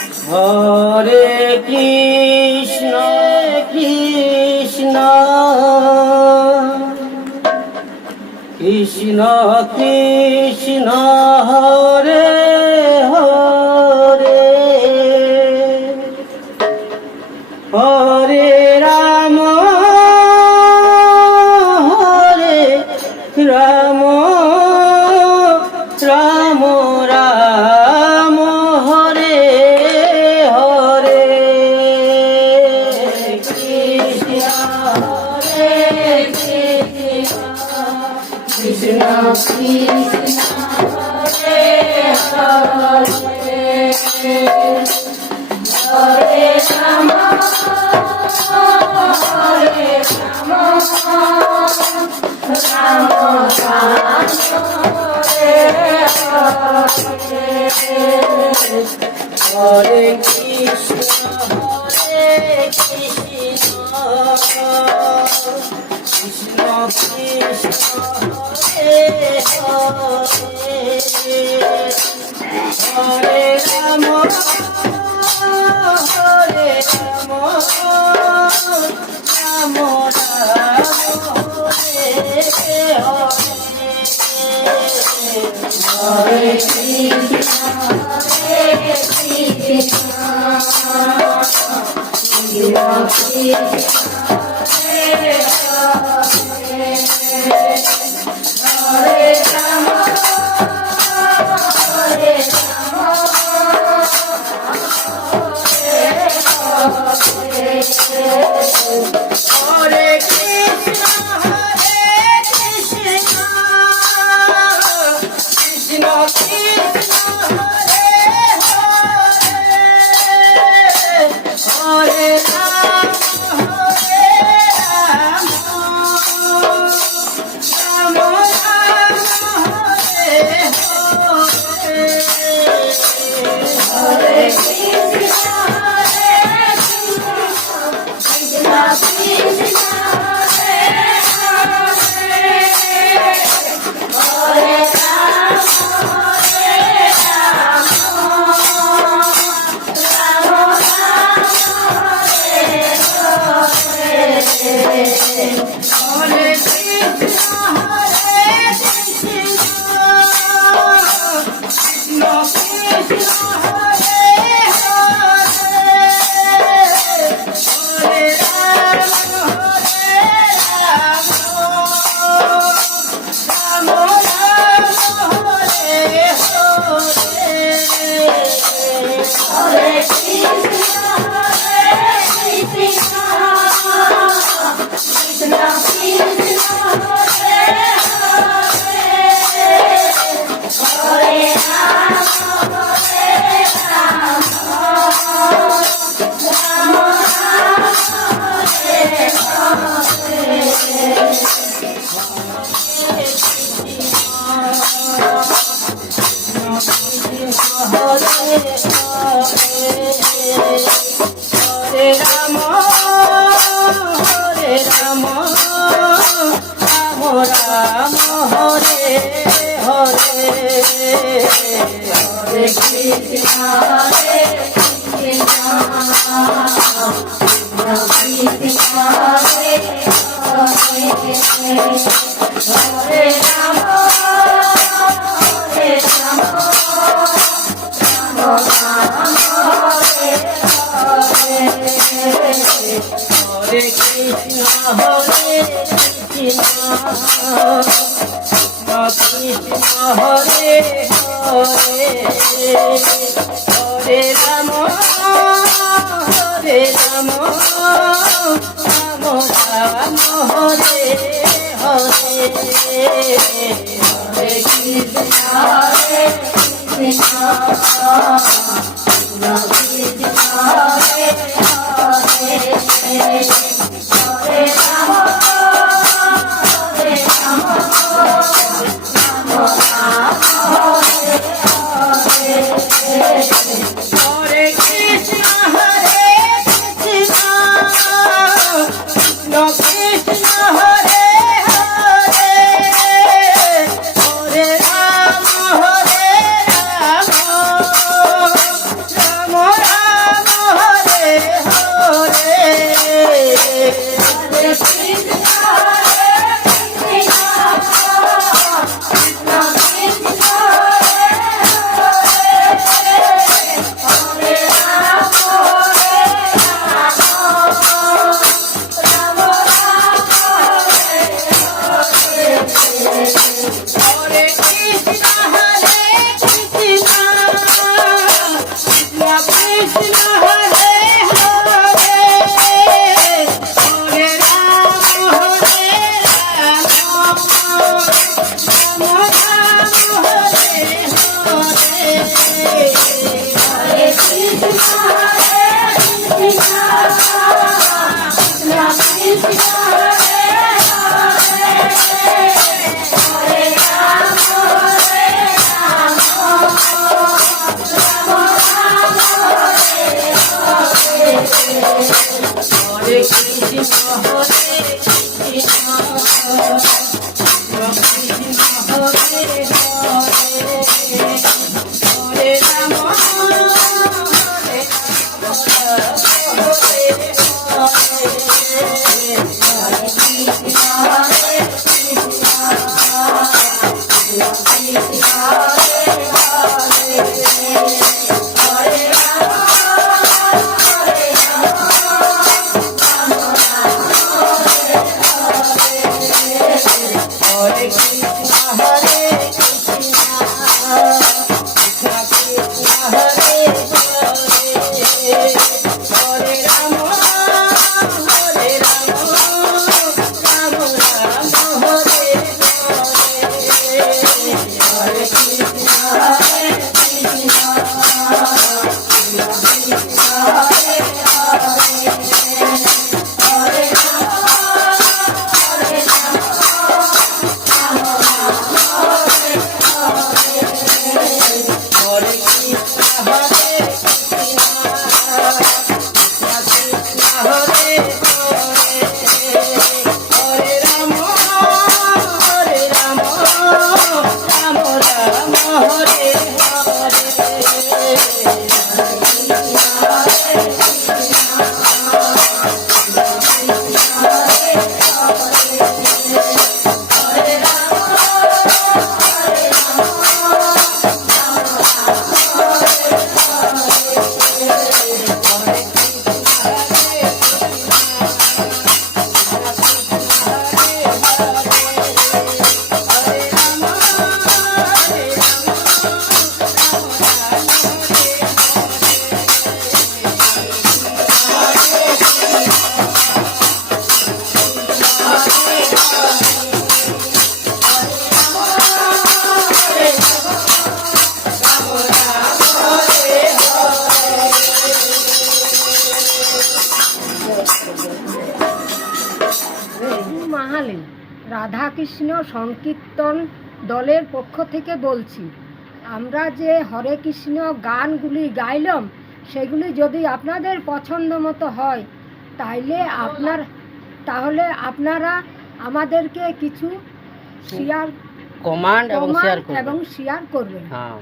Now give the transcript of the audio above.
হরে কৃষ্ণ কৃষ্ণ কৃষ্ণ কৃষ্ণ হরে হরে হরে রাম হরে রাম রাম রাম হরে হরে কৃষ্ণ হরে কৃষ্ণ কৃষ্ণ হরে হরে হরে রাম হরে রাম রাম রাম হরে হরে কৃষ্ণ কৃষ্ণ কৃষ্ণ হরে হরে রাম হরে রাম রাম রাম হরে হরে কৃষ্ণ হরে রাম রাম রাম হরে হরে হরে কৃষ্ণ হরে কৃষ্ণ কৃষ্ণ হরে হরে হরে রাম হরে Ram Hare Krishna, Hare Krishna, Krishna Hare Hare, Hare Rama, Hare Rama, Rama Rama, Hare Hare, Hare Krishna, Hare Krishna, Krishna Hare Hare, Hare Rama, Hare Rama, Rama Rama, Hare Hare, Hare Krishna, Hare Krishna, Krishna Krishna, Hare Hare, Hare Rama, Hare Rama, Rama Rama. Mahali Radhakrishna সংকীর্তন দলের পক্ষ থেকে বলছি। আমরা যে হরে কৃষ্ণ গানগুলি গাইলাম সেগুলি যদি আপনাদের পছন্দ মতো হয় তাহলে আপনারা আমাদেরকে কিছু শেয়ার কমান্ড এবং শেয়ার করবেন। হ্যাঁ।